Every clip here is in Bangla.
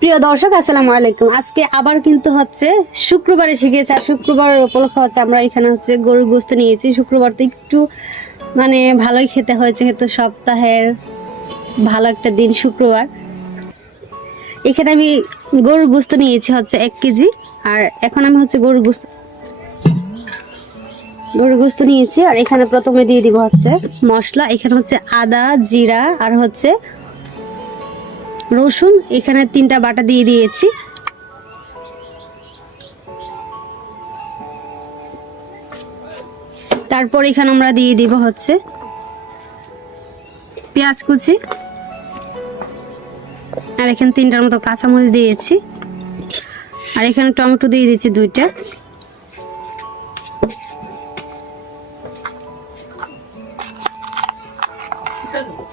প্রিয় দর্শক আসসালামু আলাইকুম। আজকে আবার কিন্তু হচ্ছে শুক্রবারে শিখেছি, আর শুক্রবারের উপলক্ষে হচ্ছে আমরা এখানে হচ্ছে গরুর গোস্ত নিয়েছি। শুক্রবার তো একটু মানে ভালোই খেতে হয়েছে, যেহেতু সপ্তাহের ভালো একটা দিন শুক্রবার। এখানে আমি গরুর গোস্ত নিয়েছি হচ্ছে 1 কেজি। আর এখন আমি হচ্ছে গরুর গোস্ত নিয়েছি। আর এখানে প্রথমে দিয়ে দিব হচ্ছে মশলা। এখানে হচ্ছে আদা, জিরা আর হচ্ছে রসুন, এখানে 3টা বাটা দিয়ে দিয়েছি। তারপর এখানে আমরা দিয়ে দিব হচ্ছে পেঁয়াজ কুচি, আর এখানে 3টার মতো কাঁচামরিচ দিয়েছি। আর এখানে টমেটো দিয়ে দিচ্ছি 2টা।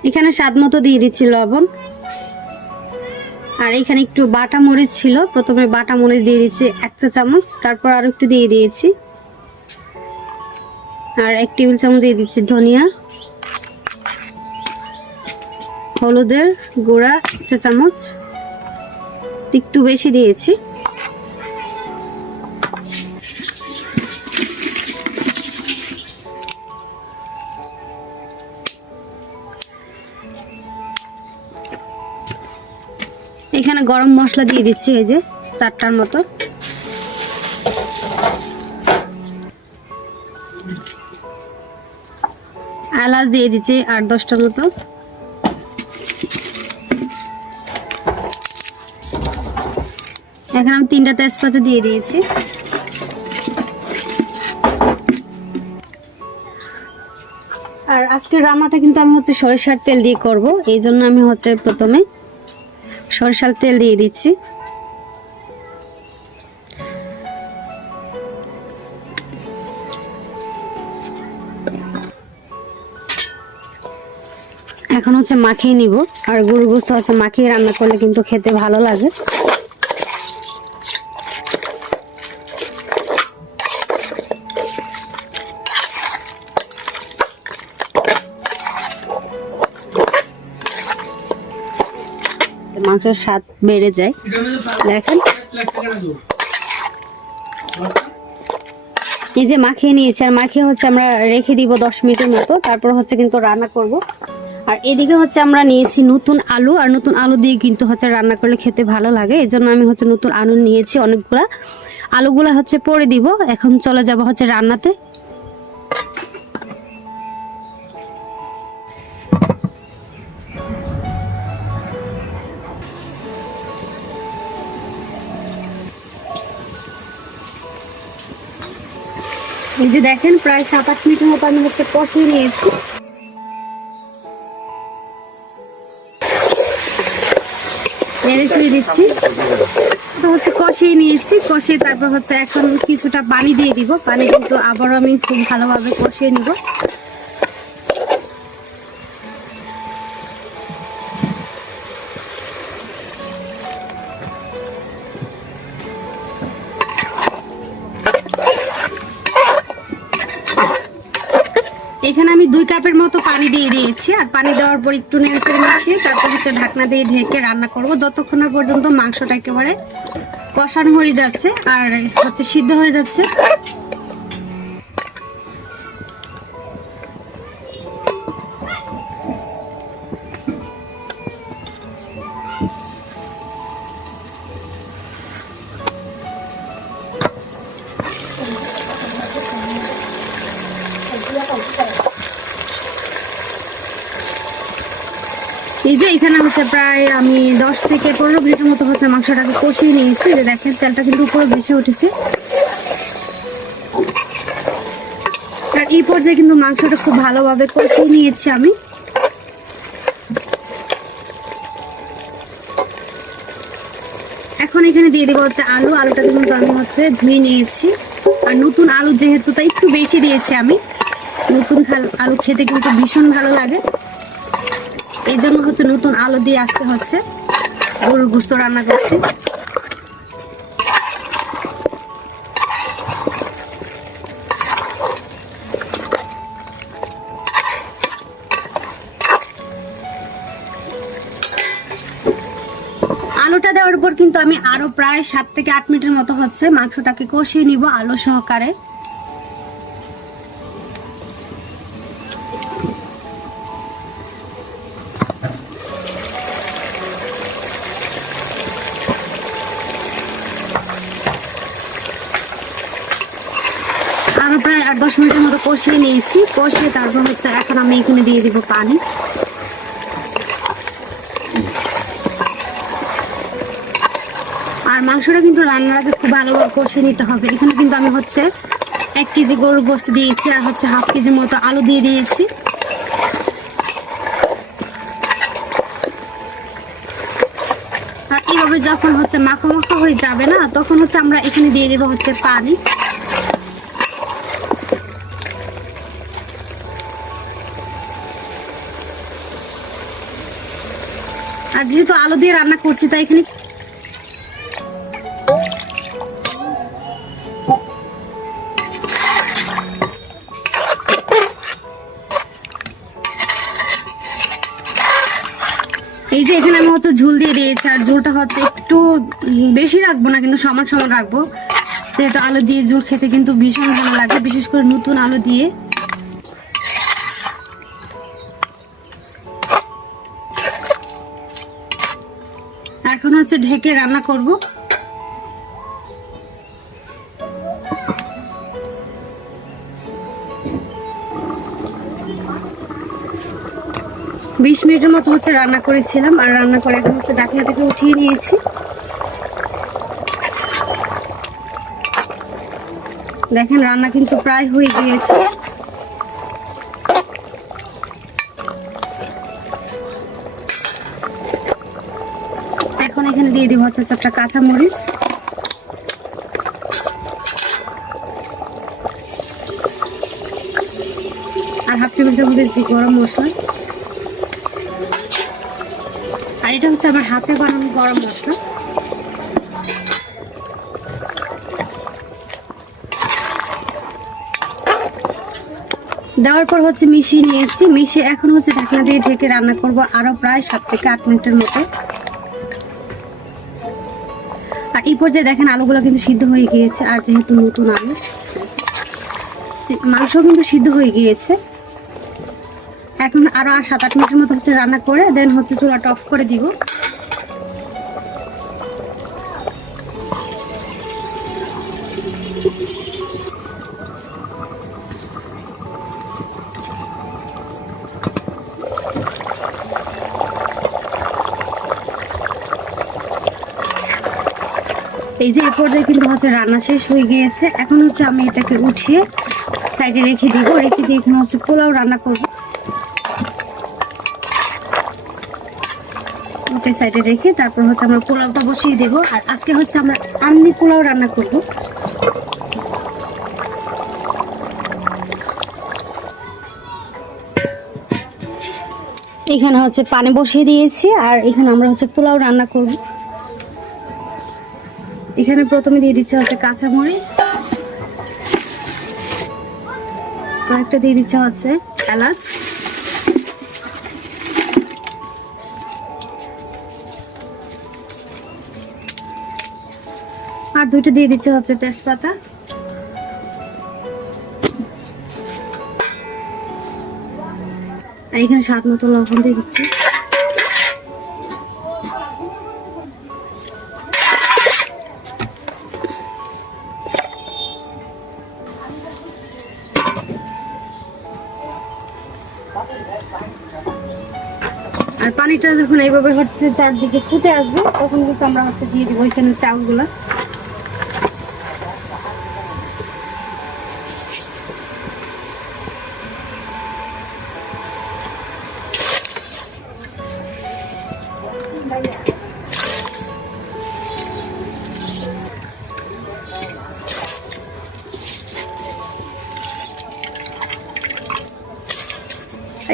এখানে স্বাদ মতো দিয়ে দিচ্ছি লবণ। আর এখানে একটু বাটা মরিচ ছিল, প্রথমে বাটা মরিচ দিয়ে দিচ্ছি 1 চা চামচ, তারপর আর একটু দিয়ে দিয়েছি। আর 1 টেবিল চামচ দিয়ে দিচ্ছি ধনিয়া, হলুদের গুঁড়া 1 চা চামচ, একটু বেশি দিয়েছি। এখানে গরম মশলা দিয়ে দিচ্ছি, এই যে 4টার মতো। এলাচ দিয়ে দিচ্ছি 8-10টার মতো। এখানে আমি 3টা তেজপাতা দিয়ে দিয়েছি। আর আজকের রান্নাটা কিন্তু আমি হচ্ছে সরিষার তেল দিয়ে করব, এই জন্য আমি হচ্ছে প্রথমে সরিষার তেল দিয়ে দিচ্ছি। এখন হচ্ছে মাখিয়ে নিব। আর গরুর গোস্ত হচ্ছে মাখিয়ে রান্না করলে কিন্তু খেতে ভালো লাগে। মাংসের স্বাদ বেড়ে যায়। দেখেন, এই যে মাখিয়ে নিয়েছি। আর মাখিয়ে হচ্ছে আমরা রেখে দিব 10 মিনিটের মতো, তারপর হচ্ছে কিন্তু রান্না করব। আর এদিকে হচ্ছে আমরা নিয়েছি নতুন আলু, আর নতুন আলু দিয়ে কিন্তু হচ্ছে রান্না করলে খেতে ভালো লাগে। এই জন্য আমি হচ্ছে নতুন আলু নিয়েছি অনেকগুলা। আলুগুলা হচ্ছে পরে দিব। এখন চলে যাব হচ্ছে রান্নাতে। এই যে দেখেন, প্রায় 7-8 মিনিটের মতো আমি হচ্ছে কষিয়ে নিয়েছি। নেড়ে ছেড়ে দিচ্ছি, তো হচ্ছে কষিয়ে নিয়েছি। কষিয়ে তারপর হচ্ছে এখন কিছুটা পানি দিয়ে দিব। পানি কিন্তু আবারও আমি খুব ভালোভাবে কষিয়ে নিব। এখানে আমি 2 কাপের মতো পানি দিয়ে দিয়েছি। আর পানি দেওয়ার পর একটু নেড়ে মিশিয়ে তারপর হচ্ছে ঢাকনা দিয়ে ঢেকে রান্না করব যতক্ষণ না পর্যন্ত মাংসটা একেবারে কষানো হয়ে যাচ্ছে আর হচ্ছে সিদ্ধ হয়ে যাচ্ছে। এই যে এখানে হচ্ছে প্রায় আমি 10 থেকে 15 মিনিটের মতো হচ্ছে মাংসটাকে কষিয়ে নিয়েছি। যে দেখেন, তেলটা কিন্তু উপরে ভেসে উঠেছে। আর এই পর্যায়ে কিন্তু মাংসটা খুব ভালোভাবে কষিয়ে নিয়েছি আমি। এখন এখানে দিয়ে দেবো হচ্ছে আলুটা কিন্তু আমি হচ্ছে ধুয়ে নিয়েছি। আর নতুন আলু যেহেতু, তাই একটু বেশি দিয়েছি আমি। নতুন আলু খেতে কিন্তু ভীষণ ভালো লাগে, এই জন্য হচ্ছে নতুন আলু দিয়ে আজকে হচ্ছে গরুর গোস্ত রান্না করছি। আলুটা দেওয়ার পর কিন্তু আমি আরো প্রায় 7 থেকে 8 মিনিটের মতো হচ্ছে মাংসটাকে কষিয়ে নিব আলু সহকারে। আরো প্রায় 8-10 মিনিটের মতো কষিয়ে নিয়েছি। কষিয়ে তারপর হচ্ছে এখন আমি এখানে দিয়ে দিব পানি। আর মাংসটা কিন্তু রান্নার আগে খুব ভালোভাবে কষিয়ে নিতে হবে। এখানে কিন্তু আমি হচ্ছে 1 কেজি গরুর গোশত দিয়েছি আর হচ্ছে হাফ কেজির মতো আলু দিয়ে দিয়েছি। আর এইভাবে যখন হচ্ছে মাখা মাখা হয়ে যাবে না, তখন হচ্ছে আমরা এখানে দিয়ে দেবো হচ্ছে পানি। আর যেহেতু আলু দিয়ে রান্না করছি তাই এখানে এই যে এখানে আমি হচ্ছে ঝোল দিয়ে দিয়েছি। আর ঝোলটা হচ্ছে একটু বেশি রাখবো না, কিন্তু সমান সমান রাখবো, যেহেতু আলু দিয়ে ঝোল খেতে কিন্তু ভীষণ ভালো লাগে, বিশেষ করে নতুন আলু দিয়ে। এখন হচ্ছে ঢেকে রান্না করব। বিশ মিনিটের মতো হচ্ছে রান্না করেছিলাম। আর রান্না করে এখন হচ্ছে ঢাকনাটাকে উঠিয়ে নিয়েছি। দেখেন রান্না কিন্তু প্রায় হয়ে গিয়েছে। এখন এখানে দিয়ে দিব হচ্ছে 4টা কাঁচামরিচ। আর হাফ টেবিল চামচ দিচ্ছি গরম মশলা। আর এটা হচ্ছে আমার হাতে বানানো গরম মশলা। দেওয়ার পর হচ্ছে মিশিয়ে নিয়েছি। মিশিয়ে এখন হচ্ছে ঢাকনা দিয়ে ঢেকে রান্না করব আরো প্রায় 7 থেকে 8 মিনিটের মতো। আর এই পর্যায়ে দেখেন আলুগুলো কিন্তু সিদ্ধ হয়ে গিয়েছে। আর যেহেতু নতুন আলু, মাংস কিন্তু সিদ্ধ হয়ে গিয়েছে। এখন আরো 7-8 মিনিটের মতো হচ্ছে রান্না করে দেন হচ্ছে চুলাটা অফ করে দিব। এই যে এই পর্যায়ে কিন্তু হচ্ছে রান্না শেষ হয়ে গিয়েছে। এখন হচ্ছে আমি এটাকে উঠিয়ে সাইডে রেখে দিব। রেখে দিয়ে এখানে হচ্ছে পোলাও রান্না করব। ওটা সাইডে রেখে তারপর হচ্ছে আমরা পোলাওটা বসিয়ে দেব। আর আজকে হচ্ছে আমরা আম্মি পোলাও রান্না করব। এখানে হচ্ছে পানি বসিয়ে দিয়েছি। আর এখানে আমরা হচ্ছে পোলাও রান্না করব। এখানে প্রথমে দিয়ে দিচ্ছে হচ্ছে কাঁচামরিচ, কয়েকটা দিয়ে দিচ্ছে হচ্ছে এলাচ, আর 2টা দিয়ে দিচ্ছে হচ্ছে তেজপাতা। আর এখানে স্বাদ মতো লবণ দিয়ে দিচ্ছি। আর পানিটা যখন এইভাবে হচ্ছে চারদিকে ফুটে আসবে তখন কিন্তু আমরা হচ্ছে দিয়ে দিব এখানে চাউলগুলা।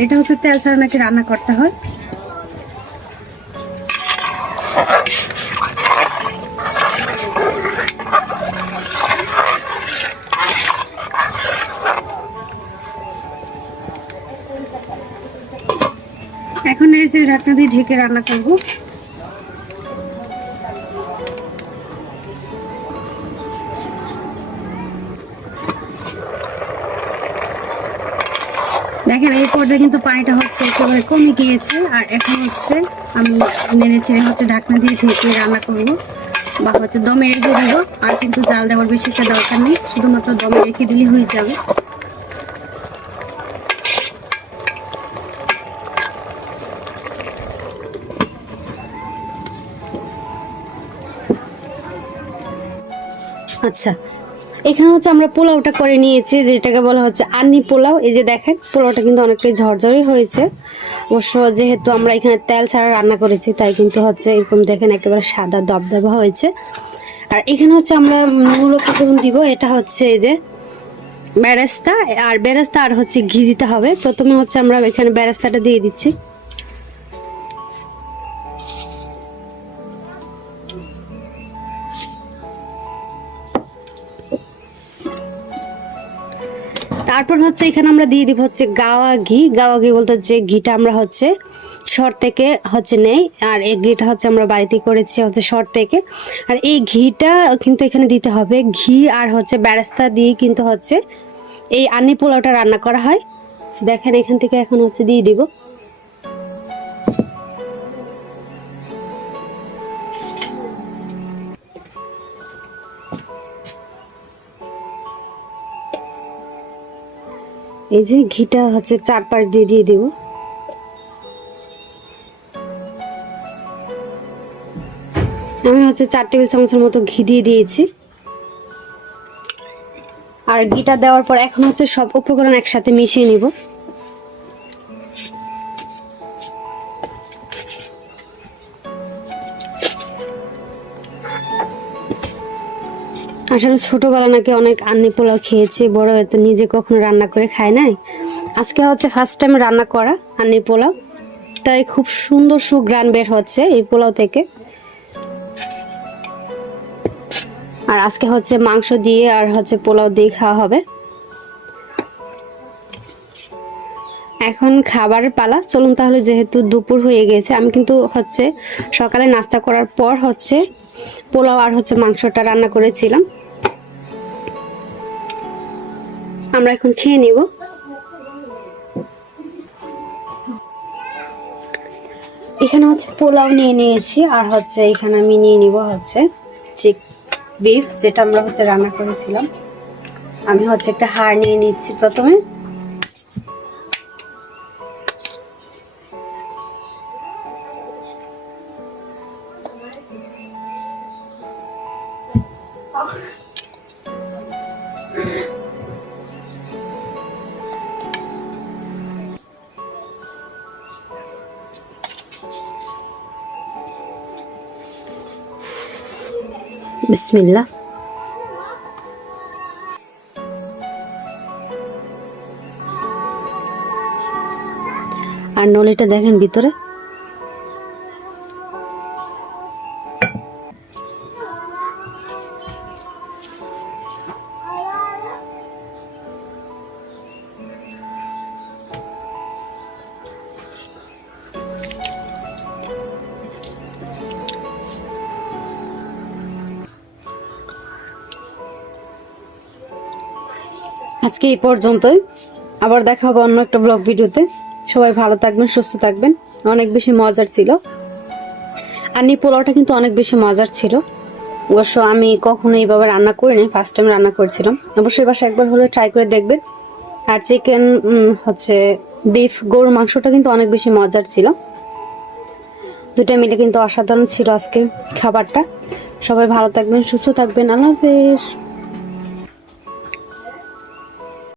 এটা হচ্ছে তেল ছাড়া নাকি রান্না করতে হয়। এখন এসে ঢাকনা দিয়ে ঢেকে রান্না করব। দেখেন এই পর্যায়ে কিন্তু পানিটা হচ্ছে একেবারে কমে গিয়েছে। আর এখন হচ্ছে আমি নেড়ে ছেড়ে হচ্ছে ঢাকনা দিয়ে ঢেকে রান্না করব বা হচ্ছে দমে রেখে দেবো। আর কিন্তু জাল দেওয়ার বেশি একটা দরকার নেই, শুধুমাত্র দমে রেখে দিলেই হয়ে যাবে। আচ্ছা, এখানে হচ্ছে আমরা পোলাওটা করে নিয়েছি, যেটাকে বলা হচ্ছে আন্নি পোলাও। এই যে দেখেন পোলাওটা কিন্তু অনেকটাই ঝরঝরে হয়েছে। অবশ্য যেহেতু আমরা এখানে তেল ছাড়া রান্না করেছি তাই কিন্তু হচ্ছে এরকম দেখেন একেবারে সাদা দবদবা হয়েছে। আর এখানে হচ্ছে আমরা মূল উপকরণ দিব, এটা হচ্ছে এই যে বেরেস্তা। আর বেরেস্তা আর হচ্ছে ঘি দিতে হবে। প্রথমে হচ্ছে আমরা এখানে বেরেস্তাটা দিয়ে দিচ্ছি। তারপর হচ্ছে এখানে আমরা দিয়ে দিব হচ্ছে গাওয়া ঘি। গাওয়া ঘি বলতে যে ঘিটা আমরা হচ্ছে শহর থেকে হচ্ছে নেই, আর এই ঘিটা হচ্ছে আমরা বাড়িতে করেছি হচ্ছে শহর থেকে। আর এই ঘিটা কিন্তু এখানে দিতে হবে। ঘি আর হচ্ছে বেরেস্তা দিয়ে কিন্তু হচ্ছে এই আন্নি পোলাওটা রান্না করা হয়। দেখেন এখান থেকে এখন হচ্ছে দিয়ে দিব। এই যে ঘিটা হচ্ছে চারপাশ দিয়ে দিয়ে দিব। আমি হচ্ছে 4 টেবিল চামচের মতো ঘি দিয়ে দিয়েছি। আর ঘিটা দেওয়ার পর এখন হচ্ছে সব উপকরণ একসাথে মিশিয়ে নিব। আসলে ছোটবেলা নাকি অনেক আন্নি পোলাও খেয়েছি, বড় হয়তো নিজে কখনো রান্না করে খায় নাই। আজকে হচ্ছে ফার্স্ট টাইম রান্না করা আন্নি পোলাও, তাই খুব সুন্দর সুঘ্রাণ বের হচ্ছে এই পোলাও থেকে। আর আজকে হচ্ছে মাংস দিয়ে আর হচ্ছে পোলাও দিয়ে খাওয়া হবে। এখন খাবারের পালা, চলুন তাহলে। যেহেতু দুপুর হয়ে গেছে, আমি কিন্তু হচ্ছে সকালে নাস্তা করার পর হচ্ছে পোলাও আর হচ্ছে মাংসটা রান্না করেছিলাম। আমরা এখন খেয়ে নিব। এখানে হচ্ছে পোলাও নিয়ে নিয়েছি, আর হচ্ছে এখানে আমি নিয়ে নিব হচ্ছে বিফ, যেটা আমরা হচ্ছে রান্না করেছিলাম। আমি হচ্ছে একটা হাড় নিয়ে নিচ্ছি প্রথমে। বিসমিল্লাহ। আর নলিটা দেখেন ভিতরে। আজকে এই পর্যন্তই, আবার দেখা হবে অন্য একটা ব্লগ ভিডিওতে। সবাই ভালো থাকবেন, সুস্থ থাকবেন। অনেক বেশি মজার ছিল। আর এই পোলাওটা কিন্তু অনেক বেশি মজার ছিল। অবশ্য আমি কখনো এইভাবে রান্না করিনি, ফার্স্ট টাইম রান্না করছিলাম। অবশ্যই বাসায় একবার হলে ট্রাই করে দেখবেন। আর চিকেন হচ্ছে বিফ, গরুর মাংসটা কিন্তু অনেক বেশি মজার ছিল। দুটা মিলে কিন্তু অসাধারণ ছিল আজকে খাবারটা। সবাই ভালো থাকবেন, সুস্থ থাকবেন। আল্লাহ হাফেজ।